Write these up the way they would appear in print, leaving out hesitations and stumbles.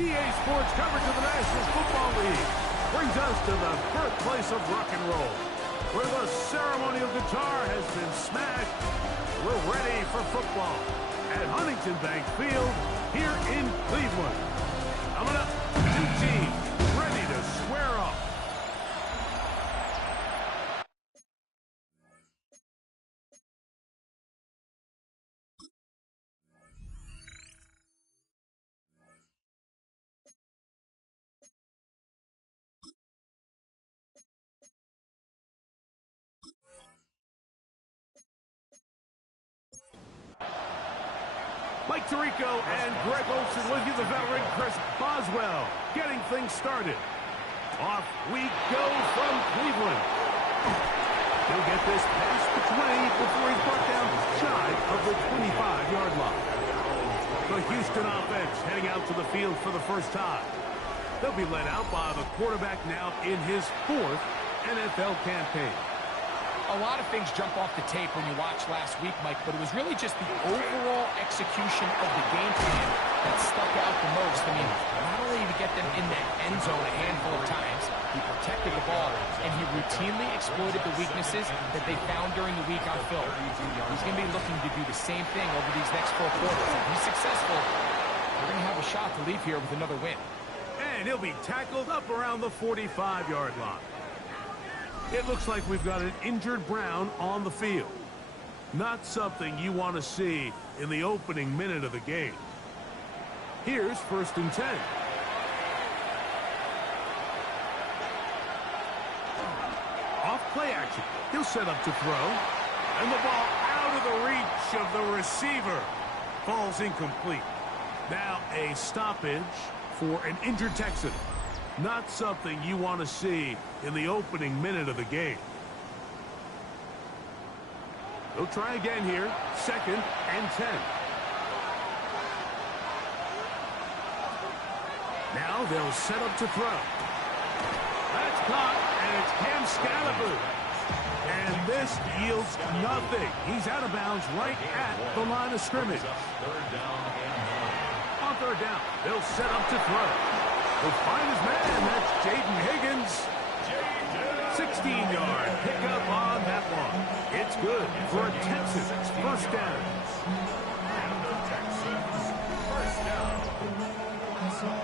EA Sports coverage of the National Football League brings us to the birthplace of rock and roll, where the ceremonial guitar has been smashed. We're ready for football at Huntington Bank Field here in Cleveland. Coming up, two teams ready to square off. Mike Tirico and Greg Olsen with you, the veteran Chris Boswell, getting things started. Off we go from Cleveland. He'll get this past the 20 before he's brought down shy of the 25-yard line. The Houston offense heading out to the field for the first time. They'll be led out by the quarterback now in his fourth NFL campaign. A lot of things jump off the tape when you watch last week, Mike, but it was really just the overall execution of the game plan that stuck out the most. I mean, not only did he get them in that end zone a handful of times, he protected the ball, and he routinely exploited the weaknesses that they found during the week on film. He's going to be looking to do the same thing over these next 4 quarters. If he's successful, they're going to have a shot to leave here with another win. And he'll be tackled up around the 45-yard line. It looks like we've got an injured Brown on the field. Not something you want to see in the opening minute of the game. Here's 1st and 10. Off play action. He'll set up to throw. And the ball out of the reach of the receiver. Falls incomplete. Now a stoppage for an injured Texan. Not something you want to see in the opening minute of the game. They'll try again here. 2nd and 10. Now they'll set up to throw. That's caught, and it's Cam Scalaboo. And this yields nothing. He's out of bounds right at the line of scrimmage. On 3rd down, they'll set up to throw. He'll find his man. That's Jaden Higgins. 16-yard pickup on that one. It's good for a Texans first down. And the Texans first down.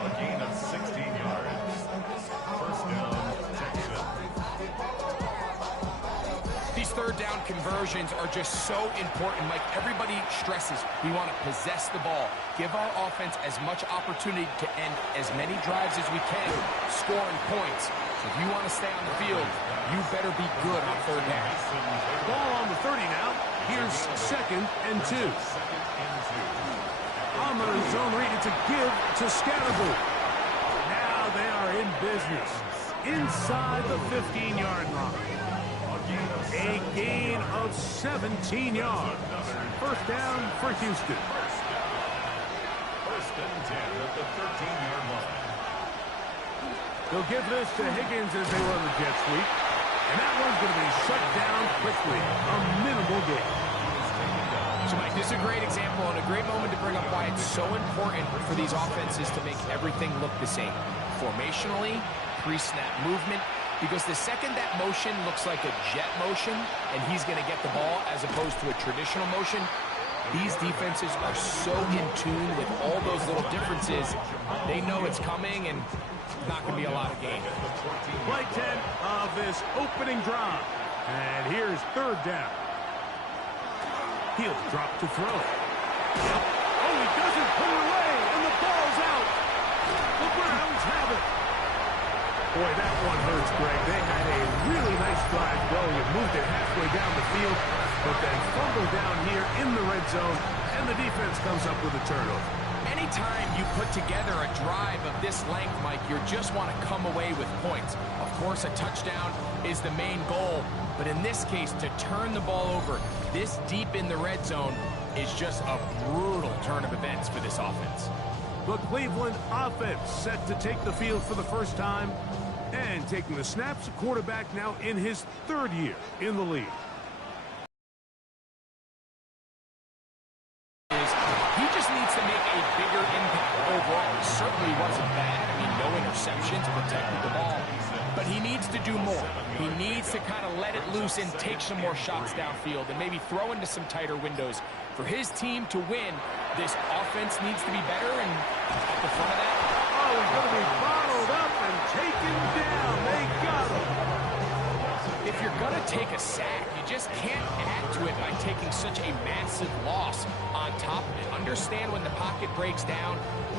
A gain of 16 yards. First down, Texans. These 3rd down conversions are just so important, Mike. Everybody stresses we want to possess the ball, give our offense as much opportunity to end as many drives as we can, scoring points. So if you want to stay on the field, you better be good on 3rd down. Ball on the 30 now. Here's 2nd and 2. On the zone read, it's a give to Scalaboo. Now they are in business inside the 15-yard line. A gain of 17 yards. First down for Houston. First and 10 at the 13-yard line. They'll give this to Higgins as they run the jet sweep. And that one's going to be shut down quickly. A minimal gain. So, Mike, this is a great example and a great moment to bring up why it's so important for these offenses to make everything look the same. Formationally, pre-snap movement. Because the second that motion looks like a jet motion and he's going to get the ball as opposed to a traditional motion, these defenses are so in tune with all those little differences. They know it's coming and it's not going to be a lot of gain. Play 10 of this opening drive. And here's 3rd down. He'll drop to throw. Oh, he doesn't pull away, and the ball's out. The Browns have it. Boy, that one hurts, Greg. They had a really nice drive going and moved it halfway down the field, but then fumbled down here in the red zone, and the defense comes up with a turnover. Anytime you put together a drive of this length, Mike, you just want to come away with points. Of course, a touchdown is the main goal, but in this case, to turn the ball over this deep in the red zone is just a brutal turn of events for this offense. The Cleveland offense set to take the field for the first time. And taking the snaps, a quarterback now in his 3rd year in the league. He just needs to make a bigger impact overall. He certainly wasn't interceptions, protected the ball. But he needs to do more. He needs to kind of let it loose and take some more shots downfield and maybe throw into some tighter windows. For his team to win, this offense needs to be better, and at the front of that, oh, he's going to be bottled up and taken down. They got him. if you're going to take a sack, you just can't add to it by taking such a massive loss on top of it. Understand when the pocket breaks down,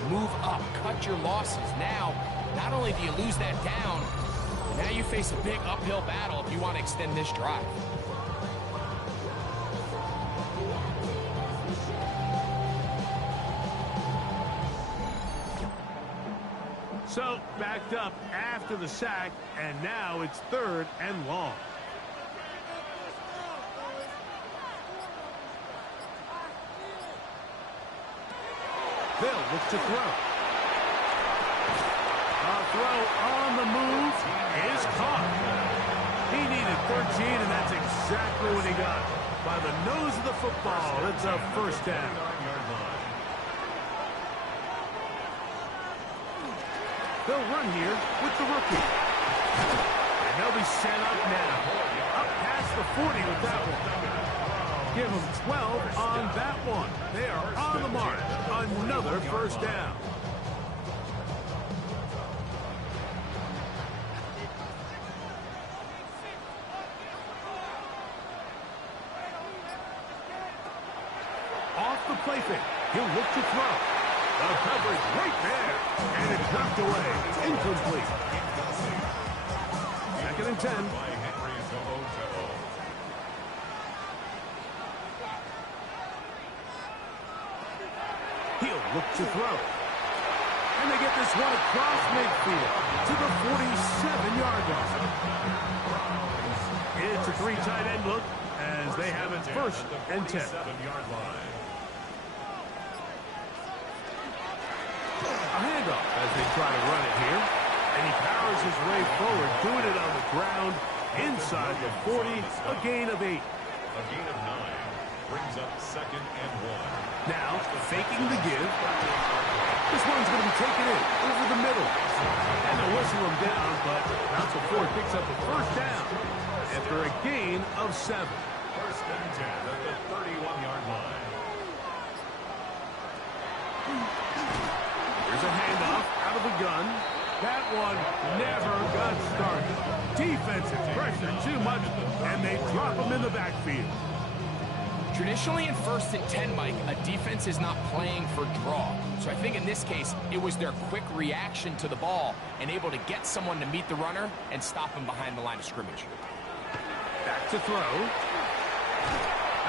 move up, cut your losses. Now, not only do you lose that down, now you face a big uphill battle if you want to extend this drive. So, backed up after the sack, and now it's 3rd and long. They'll look to throw. A throw on the move is caught. He needed 13, and that's exactly what he got. By the nose of the football, it's a 1st down. They'll run here with the rookie. And they'll be set up now. Up past the 40 with that one. Give them 12 on that one. They are on the march. Another 1st down. Off the play fake. He'll look to throw. The coverage right there. And it's knocked away. Incomplete. 2nd and 10. He'll look to throw. And they get this one across midfield to the 47-yard line. It's a 3 tight end look as they have it 1st and 10. A handoff as they try to run it here. And he powers his way forward, doing it on the ground inside the 40, a gain of 8. A gain of 9 brings up 2nd and 1. Now, faking the give. This one's going to be taken in over the middle. And they'll whistle him down, but Council Ford picks up a 1st down after a gain of 7. 1st and 10 at the 31-yard line. Here's a handoff out of the gun. That one never got started. Defensive pressure too much, and they drop him in the backfield. Traditionally in 1st and 10, Mike, a defense is not playing for draw. So I think in this case, it was their quick reaction to the ball and able to get someone to meet the runner and stop him behind the line of scrimmage. Back to throw.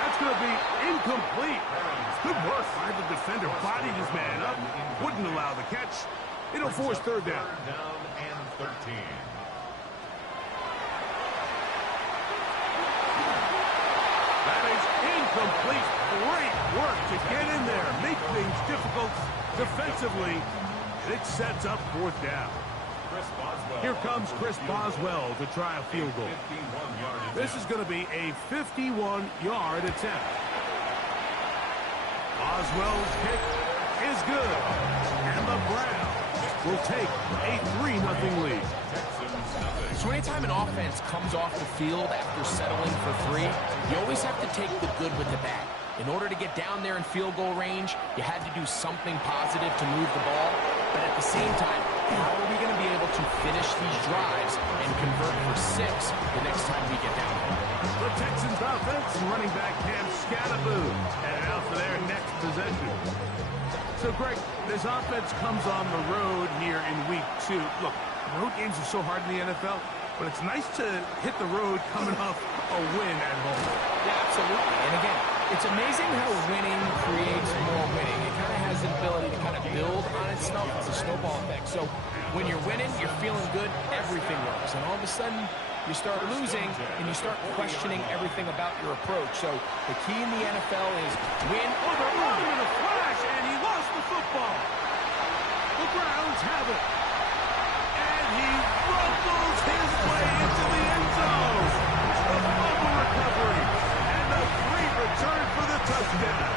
That's going to be incomplete. Good work by the defender. Bodied his man up. Wouldn't allow the catch. It'll force 3rd down. 3rd down and 13. That is incomplete. Great work to get in there. Make things difficult defensively. It sets up 4th down. Here comes Chris Boswell to try a field goal. This is going to be a 51-yard attempt. Boswell's kick is good. And the Browns will take a 3-0 lead. So anytime an offense comes off the field after settling for 3, you always have to take the good with the bad. In order to get down there in field goal range, you had to do something positive to move the ball. But at the same time, how are we going to be able to finish these drives and convert for 6 the next time we get down there? The Texans offense, running back Cam Scattaboo, and out for their next possession. So, Greg, this offense comes on the road here in week 2. Look, road games are so hard in the NFL, but it's nice to hit the road coming off a win at home. Yeah, absolutely. And again, it's amazing how winning creates more winning. It kind of has the ability to kind of build on itself. It's a snowball effect. So when you're winning, you're feeling good, everything works. And all of a sudden, you start losing, and you start questioning everything about your approach. So the key in the NFL is win Oh, they're on him in a flash, and he lost the football. The Browns have it. And he rumbles his way into the end zone. The fumble recovery. And a great return for the touchdown.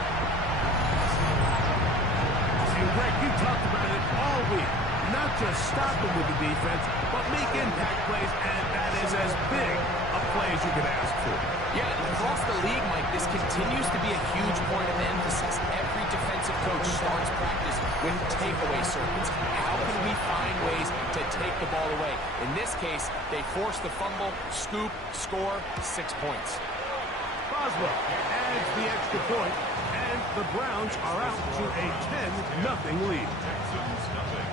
And Greg, you talked about it all week. Not just stop them with the defense, but make impact plays, and that is as big a play as you could ask for. Yeah, across the league, Mike, this continues to be a huge point of emphasis. Every defensive coach starts practice with takeaway circuits. How can we find ways to take the ball away? In this case, they force the fumble, scoop, score, 6 points. Boswell adds the extra point, and the Browns are out to a 10-0 lead. Texans nothing.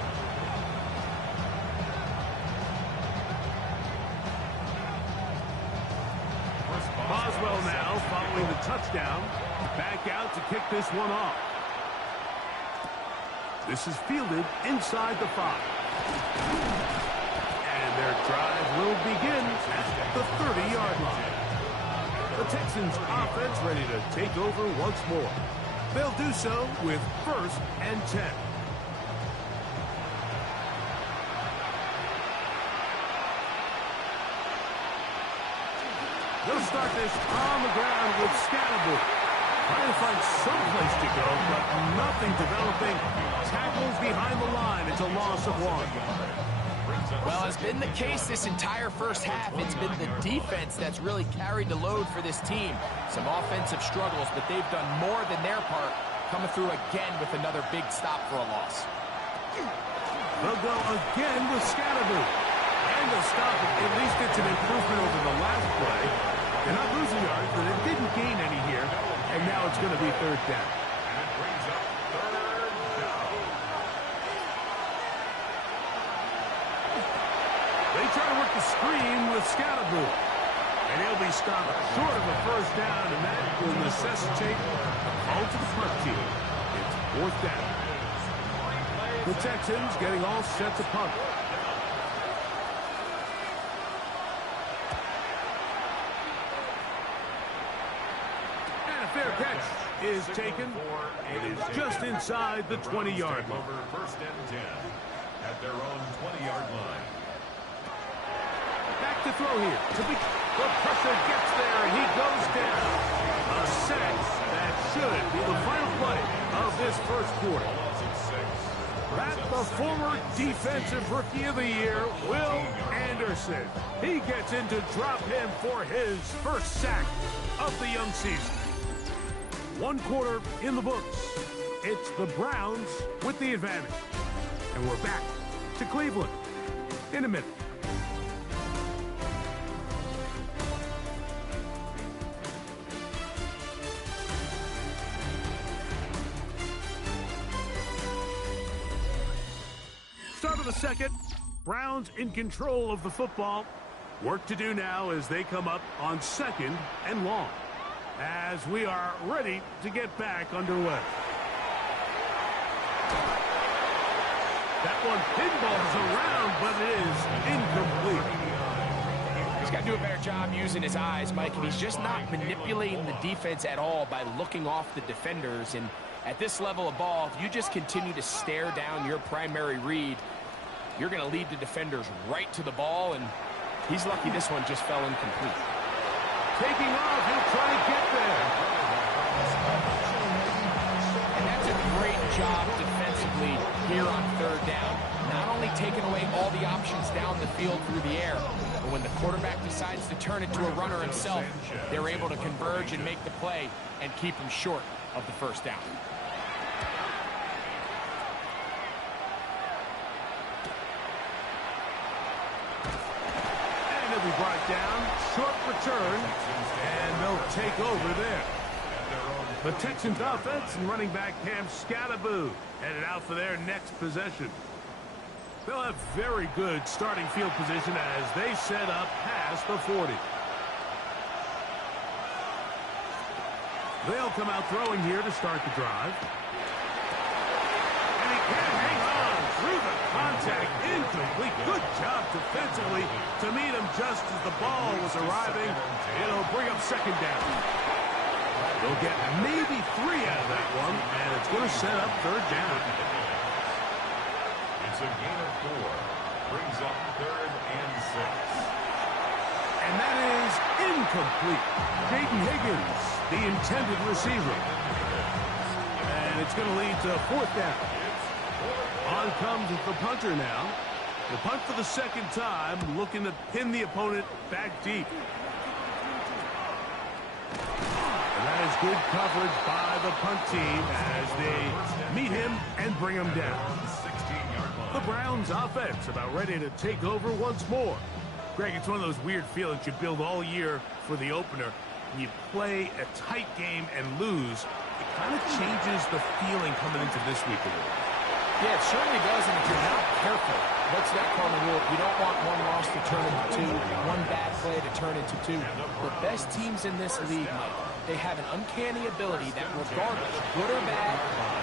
Boswell now following the touchdown. Back out to kick this one off. This is fielded inside the 5. And their drive will begin at the 30-yard line. The Texans offense ready to take over once more. They'll do so with 1st and 10. They'll start this on the ground with Scatterbury. Trying to find some place to go, but nothing developing. Tackles behind the line. It's a loss of 1. Well, as been the case this entire first half, it's been the defense that's really carried the load for this team. Some offensive struggles, but they've done more than their part, coming through again with another big stop for a loss. They'll go again with Scatterbury. And the stop, at least it's an improvement over the last play. They're not losing yards, but it didn't gain any here. And now it's going to be 3rd down. And it brings up 3rd down. They try to work the screen with Scatterbury. And he'll be stopped short of a 1st down, and that will necessitate a call to the punt team. It's 4th down. The Texans getting all set to punt. Fair catch is taken. It is just inside the 20-yard line. Over 1st and 10 at their own 20-yard line. Back to throw here. The pressure gets there, and he goes down. A sack that should be the final play of this 1st quarter. That's the former Defensive Rookie of the Year, Will Anderson. He gets in to drop him for his 1st sack of the young season. 1 quarter in the books. It's the Browns with the advantage. And we're back to Cleveland in a minute. Start of the 2nd. Browns in control of the football. Work to do now as they come up on 2nd and long. As we are ready to get back underway. That one pinballs around, but it is incomplete. He's got to do a better job using his eyes, Mike, and he's just not manipulating the defense at all by looking off the defenders. And at this level of ball, if you just continue to stare down your primary read, you're going to lead the defenders right to the ball, and he's lucky this one just fell incomplete. Taking off, he'll try to get there. And that's a great job defensively here on 3rd down. Not only taking away all the options down the field through the air, but when the quarterback decides to turn it to a runner himself, they're able to converge and make the play and keep him short of the 1st down. Be brought down, short return, and they'll take over there. The Texans offense and running back Cam Scatterbury headed out for their next possession. They'll have very good starting field position as they set up past the 40. They'll come out throwing here to start the drive. And he can't hang on through the contact. Incomplete. Good job defensively to meet him just as the ball was arriving. It'll bring up 2nd down. They'll get maybe 3 out of that one, and it's going to set up 3rd down. It's a gain of 4. Brings up 3rd and 6. And that is incomplete. Jaden Higgins, the intended receiver. And it's going to lead to 4th down. On comes the punter now. The punt for the second time, looking to pin the opponent back deep. And that is good coverage by the punt team as they meet him and bring him down. The Browns offense about ready to take over once more. Greg, it's one of those weird feelings you build all year for the opener. When you play a tight game and lose, it kind of changes the feeling coming into this week a little. Yeah, it certainly does, and if you're not careful, what's that cardinal rule? You don't want one loss to turn into two, one bad play to turn into two. The best teams in this league, Mike, they have an uncanny ability that regardless, good or bad,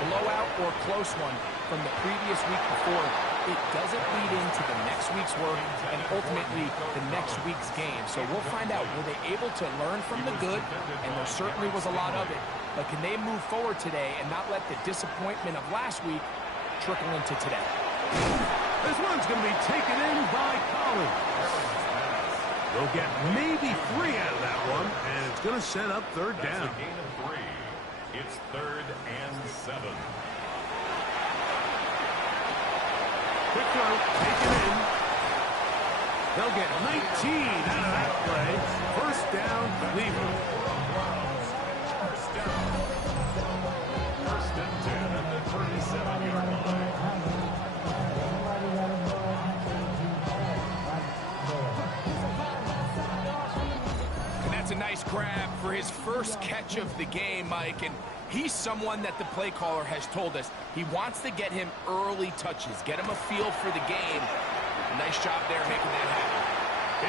blowout or close one from the previous week before, it doesn't lead into the next week's work and ultimately the next week's game. So we'll find out, were they able to learn from the good? And there certainly was a lot of it. But can they move forward today and not let the disappointment of last week trickle into today? This one's going to be taken in by Collins. They'll get maybe 3 out of that one, and it's going to set up third down. That's a gain of 3. It's 3rd and 7. Quick throw, taken in. They'll get 19 out of that play. First down, Cleveland. First down. First and 10 at the 37-yard line. And that's a nice grab for his first catch of the game, Mike. And he's someone that the play caller has told us he wants to get him early touches, get him a feel for the game. Nice job there making that happen.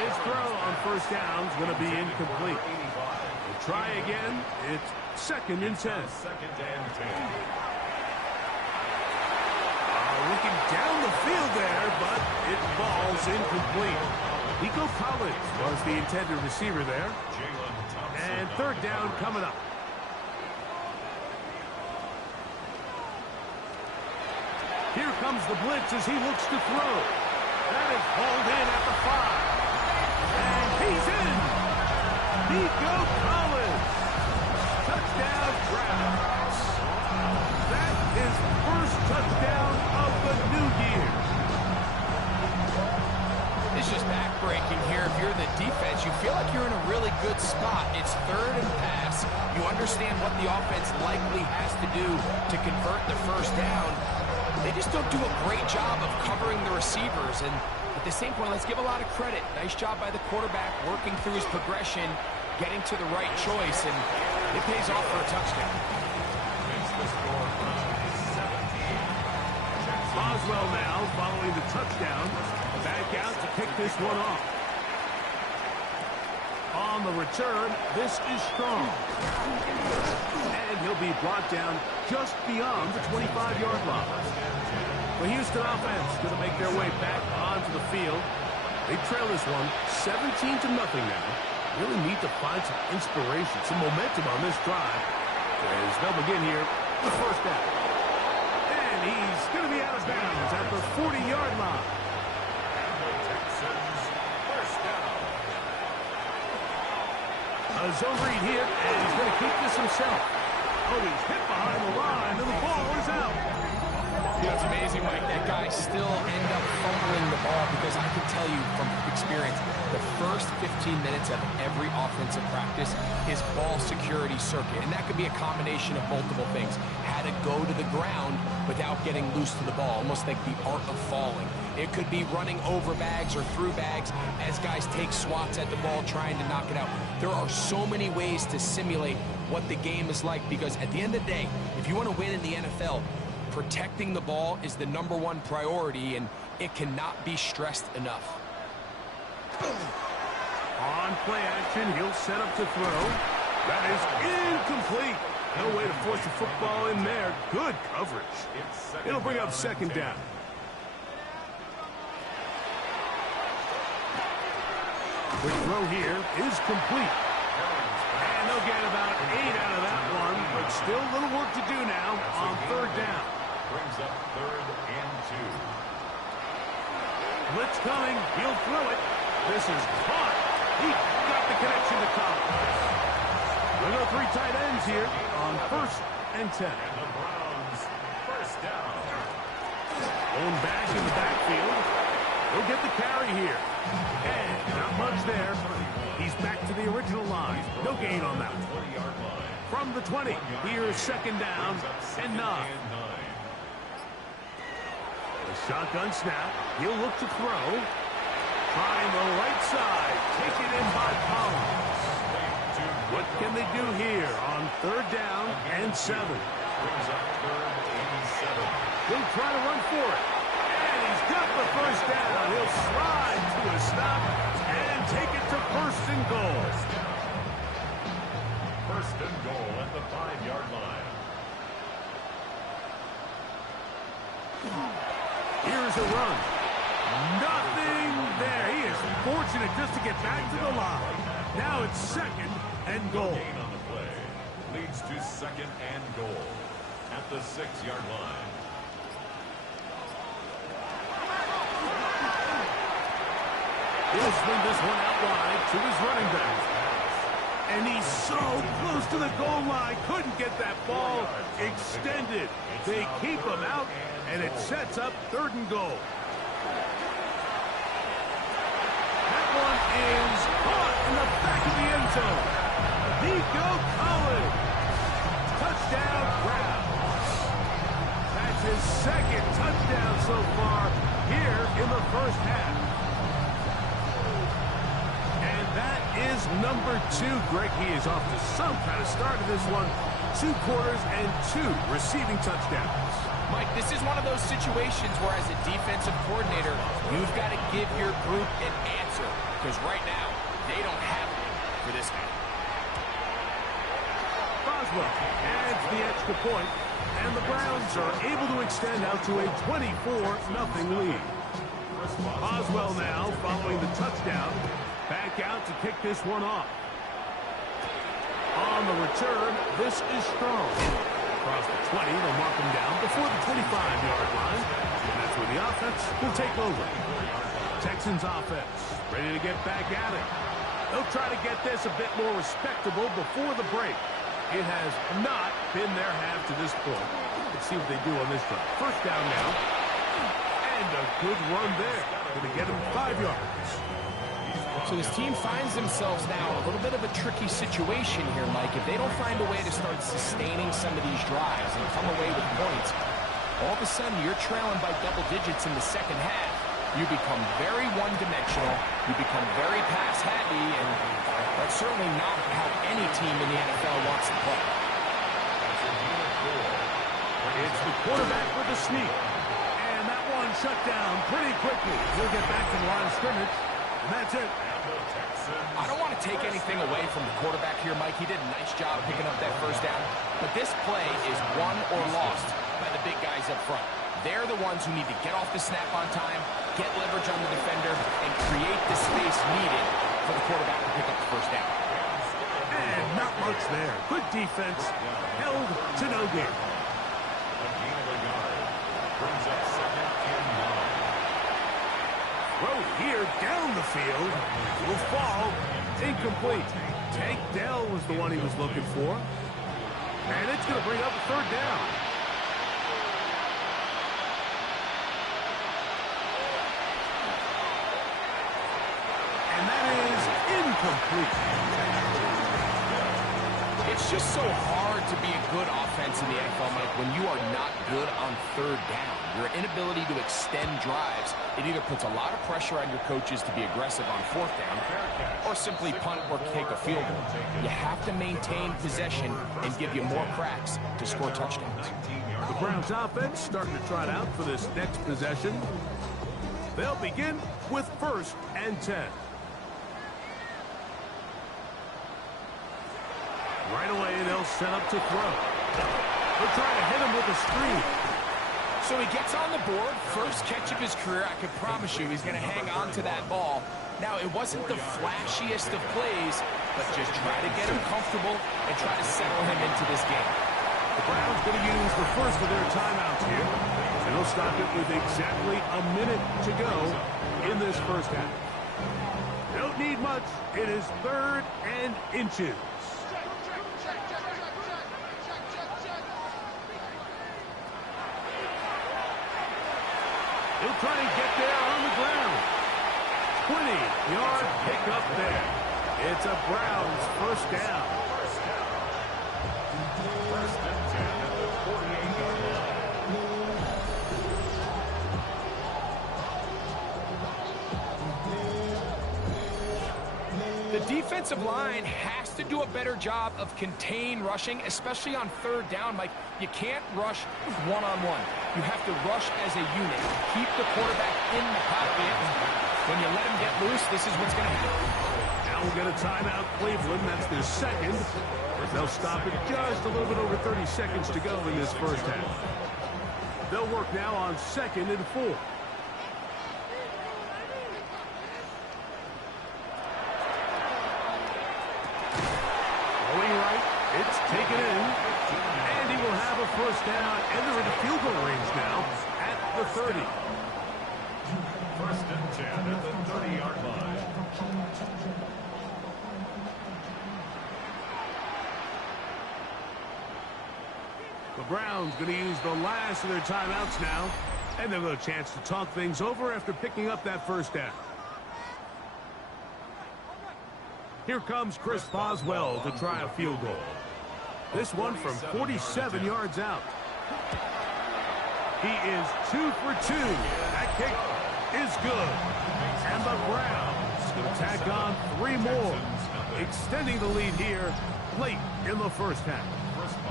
His throw on first down is going to be incomplete. We'll try again. It's 2nd and 10. 2nd and 10. Looking down the field there, but it falls incomplete. Nico Collins was the intended receiver there. And third down coming up. Here comes the blitz as he looks to throw. That is hauled in at the 5. And he's in. Nico Collins. Touchdown, Browns. That is first touchdown of the new year. It's just backbreaking here. If you're the defense, you feel like you're in a really good spot. It's 3rd and pass. You understand what the offense likely has to do to convert the first down. They just don't do a great job of covering the receivers. And at the same point, let's give a lot of credit. Nice job by the quarterback working through his progression, getting to the right choice, and it pays off for a touchdown. Boswell now following the touchdown. Back out to kick this one off. On the return, this is strong. And he'll be brought down just beyond the 25-yard line. The Houston offense going to make their way back onto the field. They trail this one 17-0 now. Really need to find some inspiration, some momentum on this drive. As they'll begin here, the first down. And he's going to be out of bounds at the 40-yard line. Texans first down. A zone read here, and he's going to keep this himself. Oh, he's hit behind the line, and the ball is out. You know, it's amazing, Mike, that guys still end up fumbling the ball because I can tell you from experience, the first 15 minutes of every offensive practice is ball security circuit, and that could be a combination of multiple things. How to go to the ground without getting loose to the ball, almost like the art of falling. It could be running over bags or through bags as guys take swats at the ball trying to knock it out. There are so many ways to simulate what the game is like because at the end of the day, if you want to win in the NFL, protecting the ball is the #1 priority, and it cannot be stressed enough. On play action, he'll set up to throw. That is incomplete. No way to force the football in there. Good coverage. It'll bring up second down. Quick throw here is complete. And they'll get about 8 out of that one, but still a little work to do now on third down. Brings up 3rd and 2. Blitz coming. He'll throw it. This is caught. He got the connection to Collins. We'll go 3 tight ends here on 1st and 10. And the Browns first down. Going back in the backfield. He'll get the carry here. And not much there. He's back to the original line. No gain on that one. From the 20, here's second down and 9. The shotgun snap. He'll look to throw. Trying the right side. Taken in by Collins. What can they do here on third down and 7? He'll try to run for it. And he's got the first down. He'll slide to a stop and take it to first and goal. First and goal at the 5-yard line. Here's a run. Nothing there. He is fortunate just to get back to the line. Now it's second and goal. Gain on the play leads to second and goal at the 6-yard line. He'll swing this one out wide to his running back. And he's so close to the goal line. Couldn't get that ball extended. They keep him out, and it sets up third and goal. That one is caught in the back of the end zone. Nico Collins. Touchdown, Browns. That's his second touchdown so far here in the first half. That is number 2. Greg, he is off to some kind of start in this one. 2 quarters and 2 receiving touchdowns. Mike, this is one of those situations where as a defensive coordinator, you've got to give your group an answer. Because right now, they don't have one for this guy. Boswell adds the extra point, and the Browns are able to extend out to a 24-0 lead. Boswell now following the touchdown. Back out to kick this one off. On the return, this is strong. Across the 20, they'll mark him down before the 25-yard line. And that's where the offense will take over. Texans offense ready to get back at it. They'll try to get this a bit more respectable before the break. It has not been their half to this point. Let's see what they do on this drive. First down now. And a good run there. Going to get him 5 yards. So this team finds themselves now in a little bit of a tricky situation here, Mike. If they don't find a way to start sustaining some of these drives and come away with points, all of a sudden you're trailing by double digits in the second half. You become very one-dimensional. You become very pass-happy, and that's certainly not how any team in the NFL wants to play. It's the quarterback with the sneak. And that one shut down pretty quickly. He'll get back to the line of scrimmage, and that's it. I don't want to take anything away from the quarterback here, Mike. He did a nice job picking up that first down. But this play is won or lost by the big guys up front. They're the ones who need to get off the snap on time, get leverage on the defender, and create the space needed for the quarterback to pick up the first down. And not much there. Good defense. Held to no gain. A gain of a yard brings up second and 9. Throw here down the field. Will fall. Incomplete. Tank Dell was the one he was looking for. And it's going to bring up a third down. And that is incomplete. It's just so hard to be a good offense in the NFL, Mike, when you are not good on third down. Your inability to extend drives, it either puts a lot of pressure on your coaches to be aggressive on fourth down or simply punt or kick a field goal. You have to maintain possession and give you more cracks to score touchdowns. The Browns offense starting to trot out for this next possession. They'll begin with first and 10. Right away, they'll set up to throw. They'll try to hit him with a screen. So he gets on the board, first catch of his career. I can promise you he's going to hang on to that ball. Now, it wasn't the flashiest of plays, but just try to get him comfortable and try to settle him into this game. The Browns going to use the first of their timeouts here. And they'll stop it with exactly a minute to go in this first half. Don't need much. It is third and inches. He'll try and get there on the ground. 20-yard pickup there. It's a Browns first down. First and 10 at the 48-yard line. The defensive line has to do a better job of contain rushing, especially on third down. Mike, you can't rush one-on-one. You have to rush as a unit. Keep the quarterback in the pocket. When you let him get loose, this is what's going to happen. Now we'll get a timeout, Cleveland. That's their second. They'll stop it just a little bit over 30 seconds to go in this first half. They'll work now on 2nd and 4. Going right, it's taken in. And he will have a first down, and they're in the field goal range now at the 30. First and 10 at the 30-yard line. The Browns going to use the last of their timeouts now, and they've got a chance to talk things over after picking up that first down. Here comes Chris Boswell to try a field goal. This one from 47 yards out. He is 2 for 2. That kick is good. And the Browns going to tack on 3 more, extending the lead here late in the first half.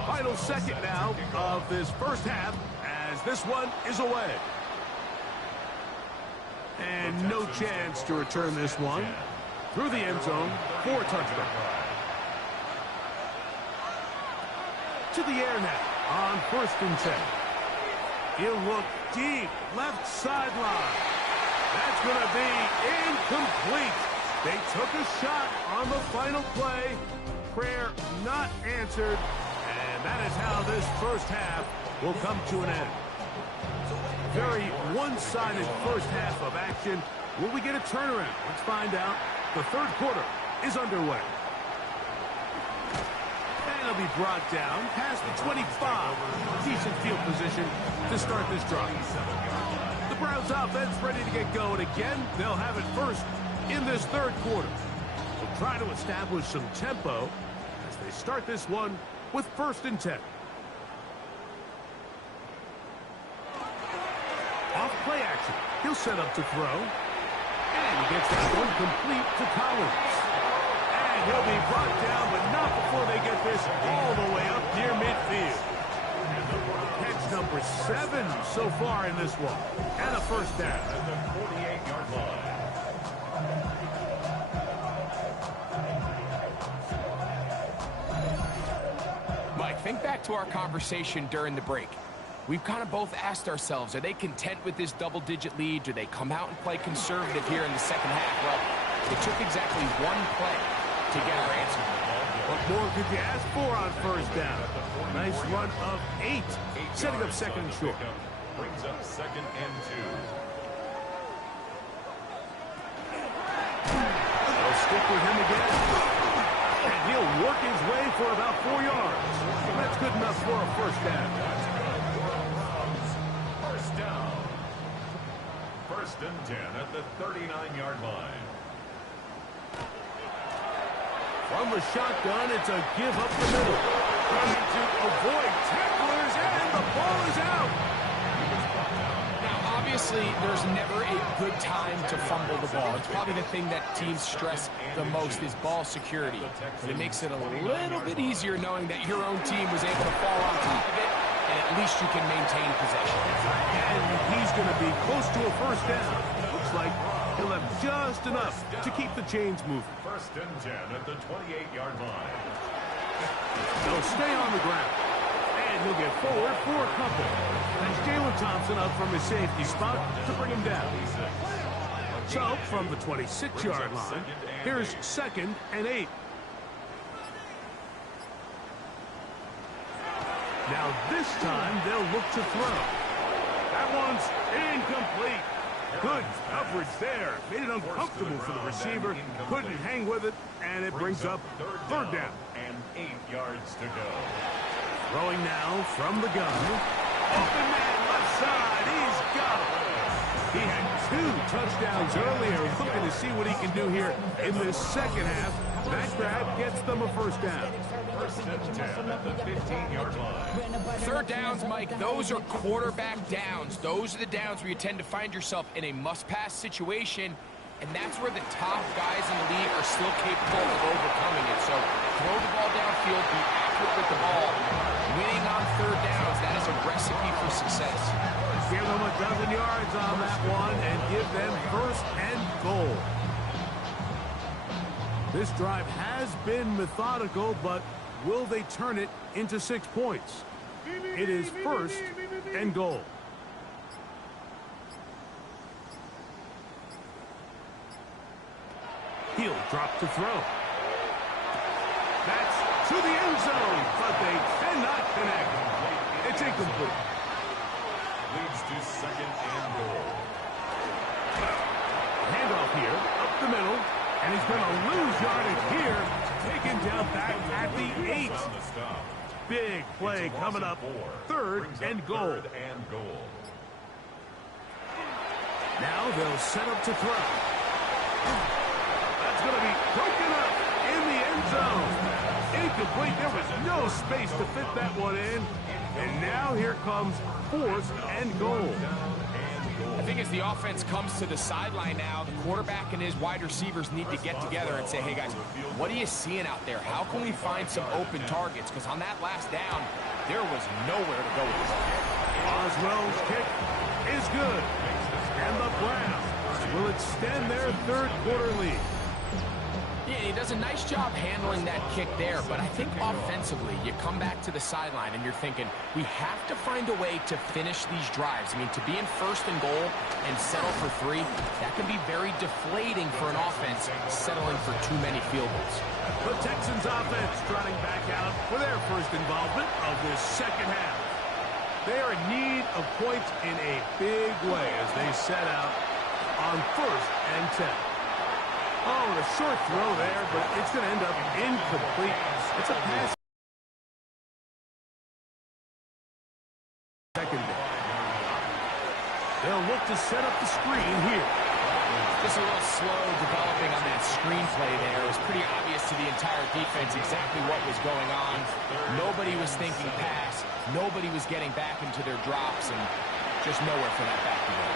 Final second now of this first half as this one is away. And no chance to return this one through the end zone for a touchdown. To the air now on 1st and 10. He'll look deep, left sideline. That's going to be incomplete. They took a shot on the final play. Prayer not answered. And that is how this first half will come to an end. Very one-sided first half of action. Will we get a turnaround? Let's find out. The third quarter is underway. And it'll be brought down past the 25. Decent field position to start this drive. The Browns offense ready to get going again. They'll have it first in this third quarter. They'll try to establish some tempo as they start this one with 1st and 10. Off play action. He'll set up to throw. And he gets that one complete to Collins. And he'll be brought down, but not before they get this all the way up near midfield. Catch number 7 so far in this one. And a first down. At the 48-yard line. Mike, think back to our conversation during the break. We've kind of both asked ourselves, are they content with this double-digit lead? Do they come out and play conservative here in the second half? Well, it took exactly one play to get our answer. What more could you ask for on first down? Nice run of 8, setting up 2nd and short. Brings up 2nd and 2. They'll stick with him again. And he'll work his way for about 4 yards. That's good enough for a first down. First down. 1st and 10 at the 39-yard line. From the shotgun, it's a give up the middle. Trying to avoid tacklers, and the ball is out. Now, obviously, there's never a good time to fumble the ball. It's probably the thing that teams stress the most is ball security. But it makes it a little bit easier knowing that your own team was able to fall on top of it, and at least you can maintain possession. And he's going to be close to a first down. Looks like he'll have just enough to keep the chains moving. 1st and 10 at the 28-yard line. They'll stay on the ground. And he'll get forward for a couple. That's Jalen Thompson up from his safety spot to bring him down. So, from the 26-yard line, here's 2nd and 8. Now this time, they'll look to throw. That one's incomplete. Good coverage there. Made it uncomfortable for the receiver. Couldn't hang with it, and it brings up third down. And 8 yards to go. Throwing now from the gun. Open man left side. He's got it. He had 2 touchdowns earlier. Looking to see what he can do here in this second half. That grab gets them a first down. First and 10 at the 15-yard line. Third downs, Mike, those are quarterback downs. Those are the downs where you tend to find yourself in a must-pass situation, and that's where the top guys in the league are still capable of overcoming it. So throw the ball downfield, be accurate with the ball. Winning on third downs, that is a recipe for success. Give them a dozen yards on that one and give them first and goal. This drive has been methodical, but will they turn it into 6 points? It is first and goal. He'll drop to throw. That's to the end zone, but they cannot connect. It's incomplete. Leads to second and goal. Handoff here, up the middle, and he's going to lose yardage here. Taken down back at the 8. On the stop. Big play coming up. Third and goal. Third and goal. Now they'll set up to throw. That's going to be broken up in the end zone. Incomplete. There was no space to fit that one in. And now here comes fourth and goal. I think as the offense comes to the sideline now, the quarterback and his wide receivers need to get together and say, hey, guys, what are you seeing out there? How can we find some open targets? Because on that last down, there was nowhere to go with this. Oswell's kick is good. And the Browns will extend their third quarter lead. Yeah, he does a nice job handling that kick there, but I think offensively, you come back to the sideline and you're thinking, we have to find a way to finish these drives. I mean, to be in first and goal and settle for 3, that can be very deflating for an offense settling for too many field goals. The Texans offense trotting back out for their first involvement of this second half. They are in need of points in a big way as they set out on first and 10. Oh, a short throw there, but it's going to end up incomplete. It's a pass. Second down. They'll look to set up the screen here. Just a little slow developing on that screenplay there. It was pretty obvious to the entire defense exactly what was going on. Nobody was thinking pass. Nobody was getting back into their drops, and just nowhere for that back to go.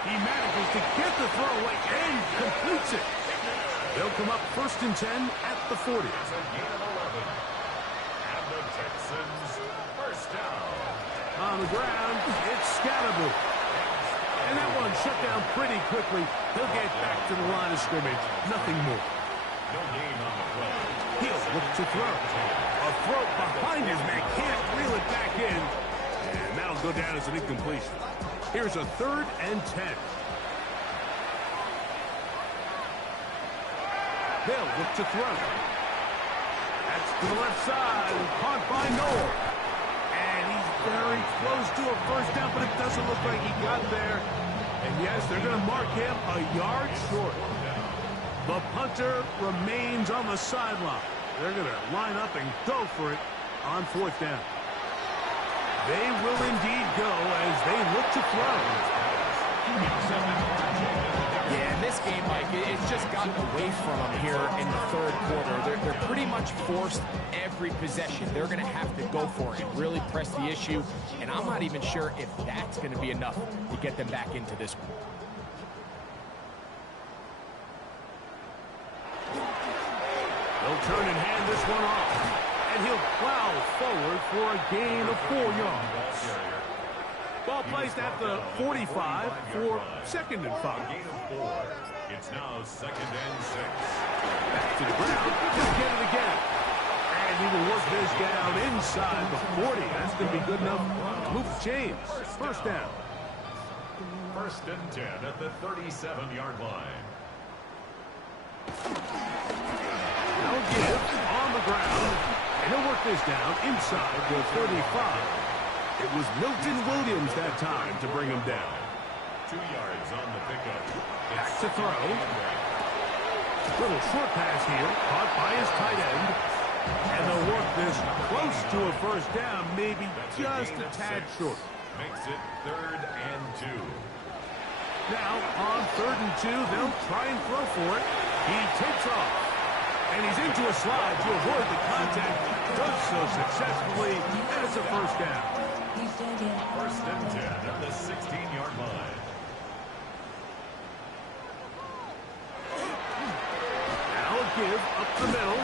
He manages to get the throw away and completes it. They'll come up first and 10 at the 40. It's a gain of 11. And the Texans first down. On the ground, it's Scatterby. And that one shut down pretty quickly. He'll get back to the line of scrimmage. Nothing more. No gain on the play. He'll look to throw. A throw behind his man. Can't reel it back in. And that'll go down as an incompletion. Here's a third and 10. They'll look to throw. That's to the left side. Caught by Noel. And he's very close to a first down, but it doesn't look like he got there. And yes, they're going to mark him a yard short. The punter remains on the sideline. They're going to line up and go for it on fourth down. They will indeed go as they look to throw. Yeah, in this game, Mike, it's just gotten away from them here in the third quarter. They're pretty much forced every possession. They're going to have to go for it and really press the issue. And I'm not even sure if that's going to be enough to get them back into this one. They'll turn and hand this one off. And he'll plow forward for a gain of 4 yards. Ball placed at the 45 for second and 5. Gain of 4. It's now second and 6. Back to the ground. Just get it again. And he will work this down inside the 40. That's going to be good enough to move the chains. First down. First and 10 at the 37-yard line. Now give on the ground. And he'll work this down inside the 35. It was Milton Williams that time to bring him down. 2 yards on the pickup. Back to throw. Little short pass here, caught by his tight end. And they'll work this close to a first down, maybe just a tad short. Makes it third and 2. Now, on 3rd and 2, they'll try and throw for it. He takes off. And he's into a slide to avoid the contact. Does so successfully, and it's a first down. First and 10 at the 16-yard line. Now a give up the middle.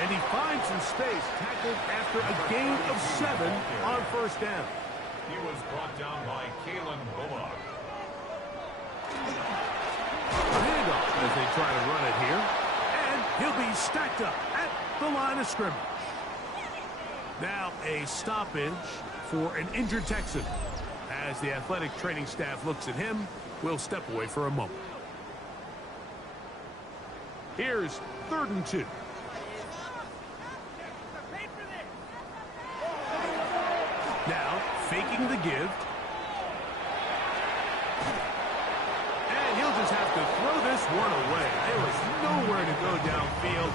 And he finds some space, tackled after a gain of 7 on first down. He was brought down by Kalen Bullock. A handoff as they try to run it here. And he'll be stacked up at the line of scrimmage. Now a stoppage for an injured Texan. As the athletic training staff looks at him, we'll step away for a moment. Here's 3rd and 2. Now, faking the give. And he'll just have to throw this one away. There was nowhere to go downfield.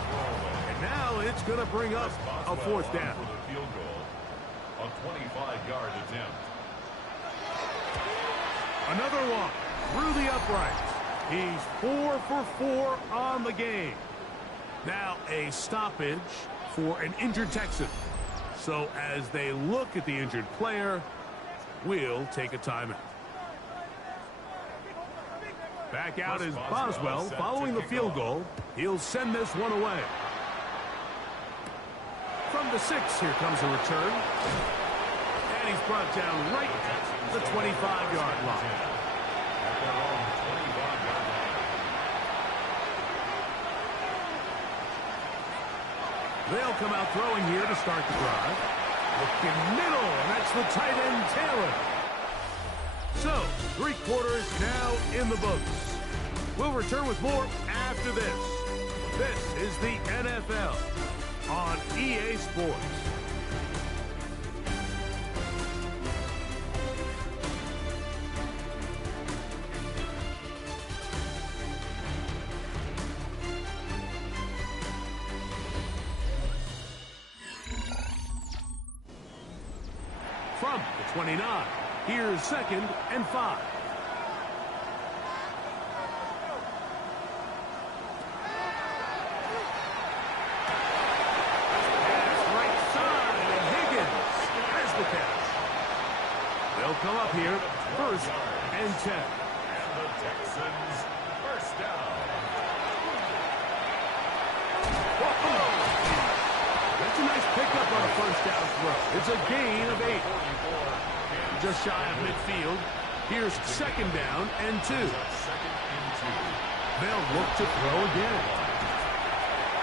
And now it's going to bring up a 4th down. For the field goal, a 25-yard attempt. Another one through the uprights. He's 4 for 4 on the game. Now a stoppage for an injured Texan. So as they look at the injured player, we'll take a timeout. Back out is Boswell following the field goal. He'll send this one away. From the 6, here comes a return. And he's brought down right at the 25-yard line. They'll come out throwing here to start the drive. Looking middle, and that's the tight end, Taylor. So, 3 quarters now in the books. We'll return with more after this. This is the NFL on EA Sports. From the 29, here's 2nd and 5. They'll come up here, 1st and 10. And the Texans, first down. Whoa. That's a nice pickup on a first down throw. It's a gain of 8. Just shy of midfield. Here's 2nd down and 2. They'll look to throw again.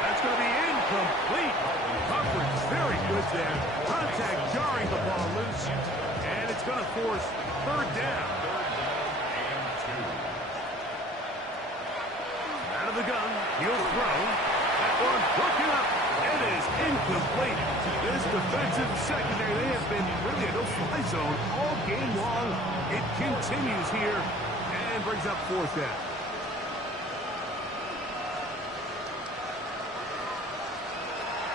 That's going to be incomplete. Coverage very good there. Contact jarring the ball loose. And it's going to force 3rd down. Out of the gun, he'll throw. That one broken up. It is incomplete. This defensive secondary, they have been really a no-fly zone all game long. It continues here and brings up 4th down.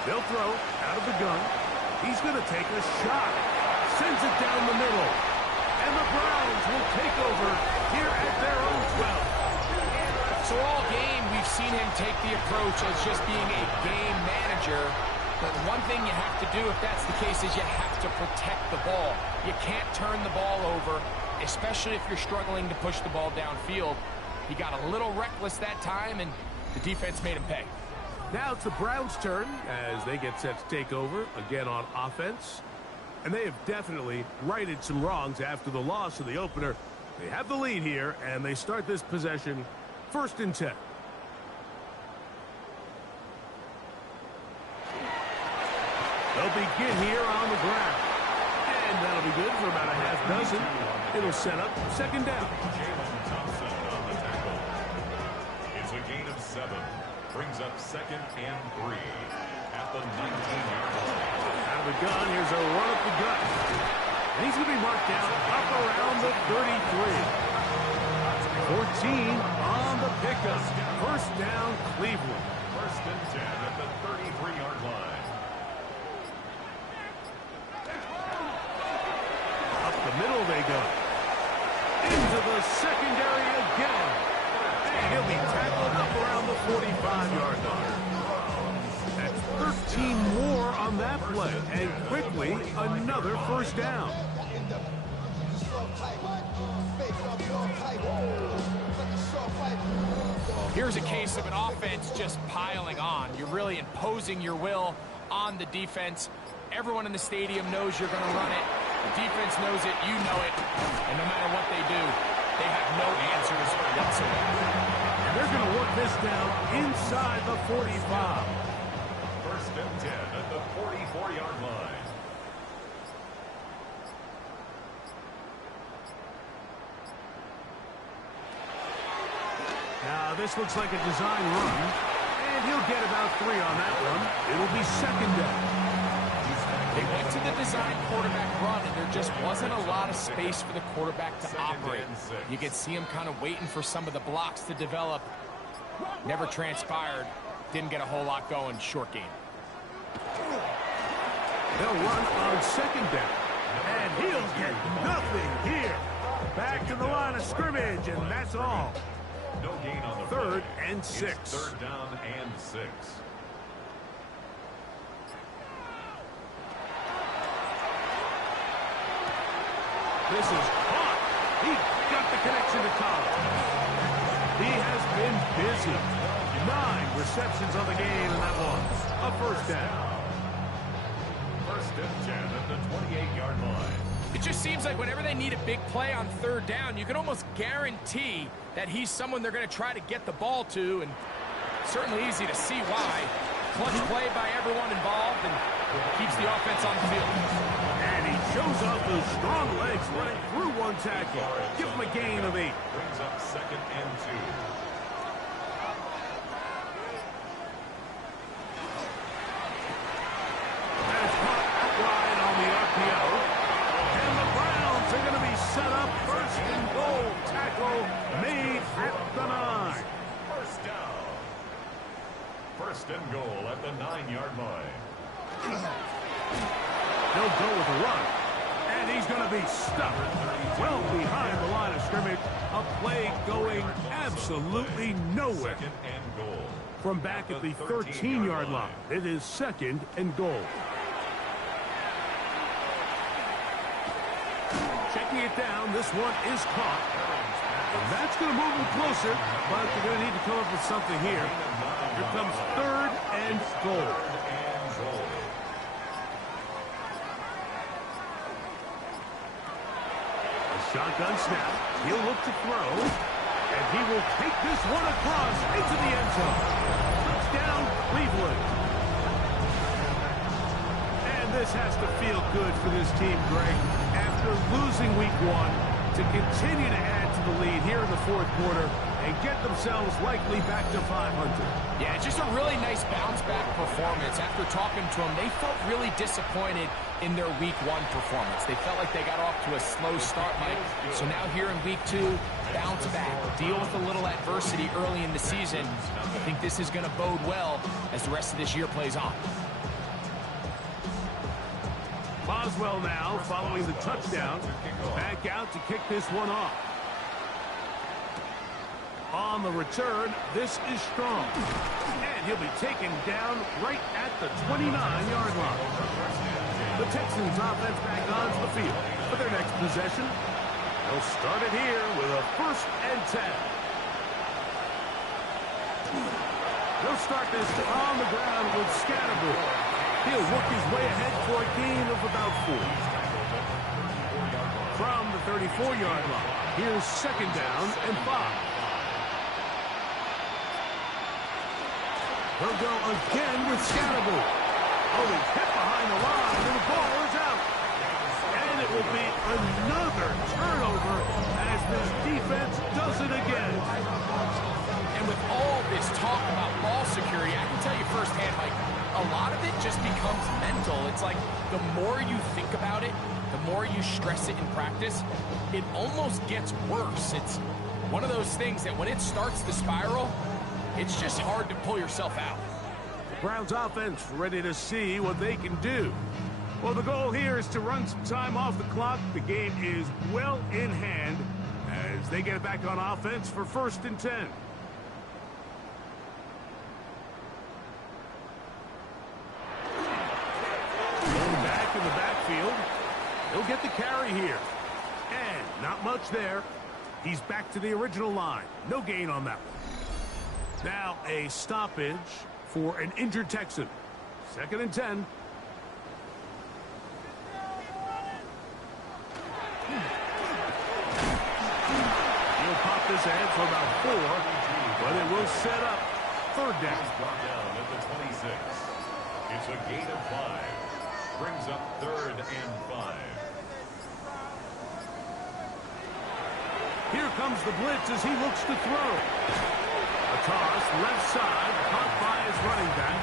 They'll throw out of the gun. He's going to take a shot. Sends it down the middle. And the Browns will take over here at their own 12. So all game, we've seen him take the approach as just being a game manager. But one thing you have to do if that's the case is you have to protect the ball. You can't turn the ball over, especially if you're struggling to push the ball downfield. He got a little reckless that time, and the defense made him pay. Now it's the Browns' turn as they get set to take over again on offense. And they have definitely righted some wrongs after the loss of the opener. They have the lead here, and they start this possession 1st and 10. They'll begin here on the ground. And that'll be good for about a half dozen. It'll set up 2nd down. It's a gain of 7. Brings up 2nd and 3 at the 19-yard line. Out of the gun, here's a run up the gut. And he's going to be marked down up around the 33. 14 on the pickup. 1st down, Cleveland. 1st and 10 at the 33-yard line. Up the middle they go. into the secondary again. And he'll be tackled up around the 45-yard line. That's 13 more on that play. And quickly, another first down. Here's a case of an offense just piling on. You're really imposing your will on the defense. Everyone in the stadium knows you're going to run it. The defense knows it, you know it. And no matter what they do, they have no answers whatsoever. And they're going to work this down inside the 45. First and 10 at the 44-yard line. Now, this looks like a design run, and he'll get about 3 on that one. It'll be second down. They went to the design quarterback run, and there just wasn't a lot of space for the quarterback to operate. You could see him kind of waiting for some of the blocks to develop. Never transpired. Didn't get a whole lot going. Short game. They'll run on second down, and he'll get nothing here. Back to the line of scrimmage, and that's all. No gain on the Third play. and 6. It's third down and 6. This is caught. He got the connection to Collins. He has been busy. 9 receptions on the game, and that one a first down. First and 10 at the 28-yard line. It just seems like whenever they need a big play on third down, you can almost guarantee that he's someone they're going to try to get the ball to, and certainly easy to see why. Clutch play by everyone involved and keeps the offense on the field. And he shows off those strong legs running through one tackle. Give him a gain of 8. Brings up second and 2. That's caught out wide on the RPO. And the Browns are going to be set up. First and goal. Tackle made at the 9. First down. First and goal at the 9-yard line. They'll go with a run. And he's going to be stuck well behind the line of scrimmage. A play going absolutely nowhere. Second and goal. From back at the 13-yard line, it is second and goal. Checking it down, this one is caught. And that's going to move them closer, but they're going to need to come up with something here. Here comes third and goal. A shotgun snap. He'll look to throw. And he will take this one across into the end zone. Touchdown, Cleveland. And this has to feel good for this team, Greg. After losing week 1, to continue to add to the lead here in the fourth quarter and get themselves likely back to 500. Yeah, just a really nice bounce-back performance. After talking to them, they felt really disappointed in their week 1 performance. They felt like they got off to a slow start, Mike. So now here in week 2, bounce back, deal with a little adversity early in the season. I think this is going to bode well as the rest of this year plays on. Boswell now following the touchdown. Back out to kick this one off. On the return, this is strong. And he'll be taken down right at the 29-yard line. The Texans offense back onto the field for their next possession. They'll start it here with a first and 10. They'll start this on the ground with Scatterboard. He'll work his way ahead for a gain of about 4. From the 34-yard line, here's second down and 5. They'll go again with Scatterboard. Oh, he's hit behind the line, and the ball is out. And it will be another turnover as this defense does it again. And with all this talk about ball security, I can tell you firsthand, Mike, a lot of it just becomes mental. It's like the more you think about it, the more you stress it in practice, it almost gets worse. It's one of those things that when it starts to spiral, it's just hard to pull yourself out. The Browns offense ready to see what they can do. Well, the goal here is to run some time off the clock. The game is well in hand as they get it back on offense for 1st and 10. Going back in the backfield. He'll get the carry here. And not much there. He's back to the original line. No gain on that one. Now a stoppage for an injured Texan. 2nd and 10. He'll pop this ahead for about 4, but it will set up 3rd down. Brought down at the 26. It's a gain of 5. Brings up 3rd and 5. Here comes the blitz as he looks to throw. A toss, left side, caught by his running back.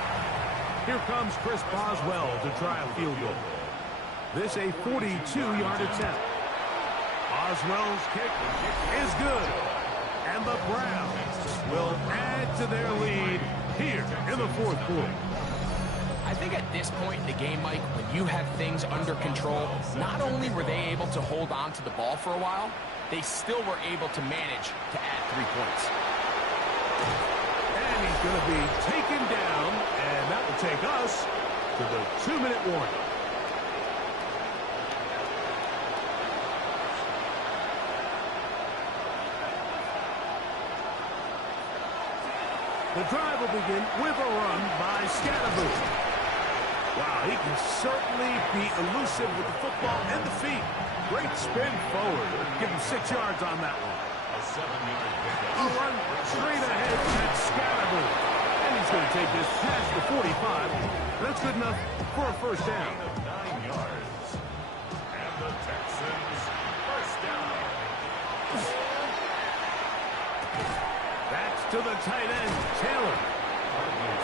Here comes Chris Boswell to try a field goal. This a 42-yard attempt. Boswell's kick is good. And the Browns will add to their lead here in the 4th quarter. I think at this point in the game, Mike, when you have things under control, not only were they able to hold on to the ball for a while, they still were able to manage to add 3 points. And he's going to be taken down, and that will take us to the 2-minute warning. The drive will begin with a run by Scatterboot. Wow, he can certainly be elusive with the football and the feet. Great spin forward. Give him 6 yards on that one. A 7-yard pickup. A run straight ahead at Scatterboot. And he's going to take this past the 45. That's good enough for a 1st down. Gain of 9 yards. And the Texans 1st down. That's to the tight end, Taylor.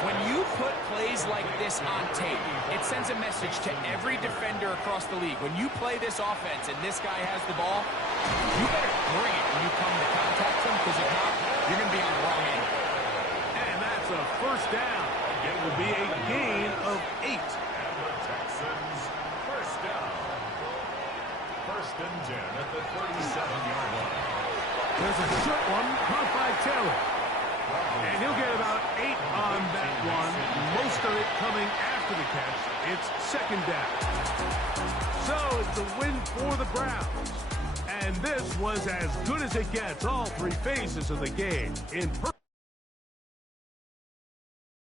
When you put plays like this on tape, it sends a message to every defender across the league. When you play this offense and this guy has the ball, you better bring it when you come to contact him, because if not, you're going to be on the wrong end. And that's a 1st down. It will be a gain of 8. And the Texans 1st down. 1st and 10 at the 37-yard line. There's a short one caught by Taylor. And he'll get about 8 on that one. Most of it coming after the catch. It's 2nd down. So it's a win for the Browns. And this was as good as it gets. All 3 phases of the game in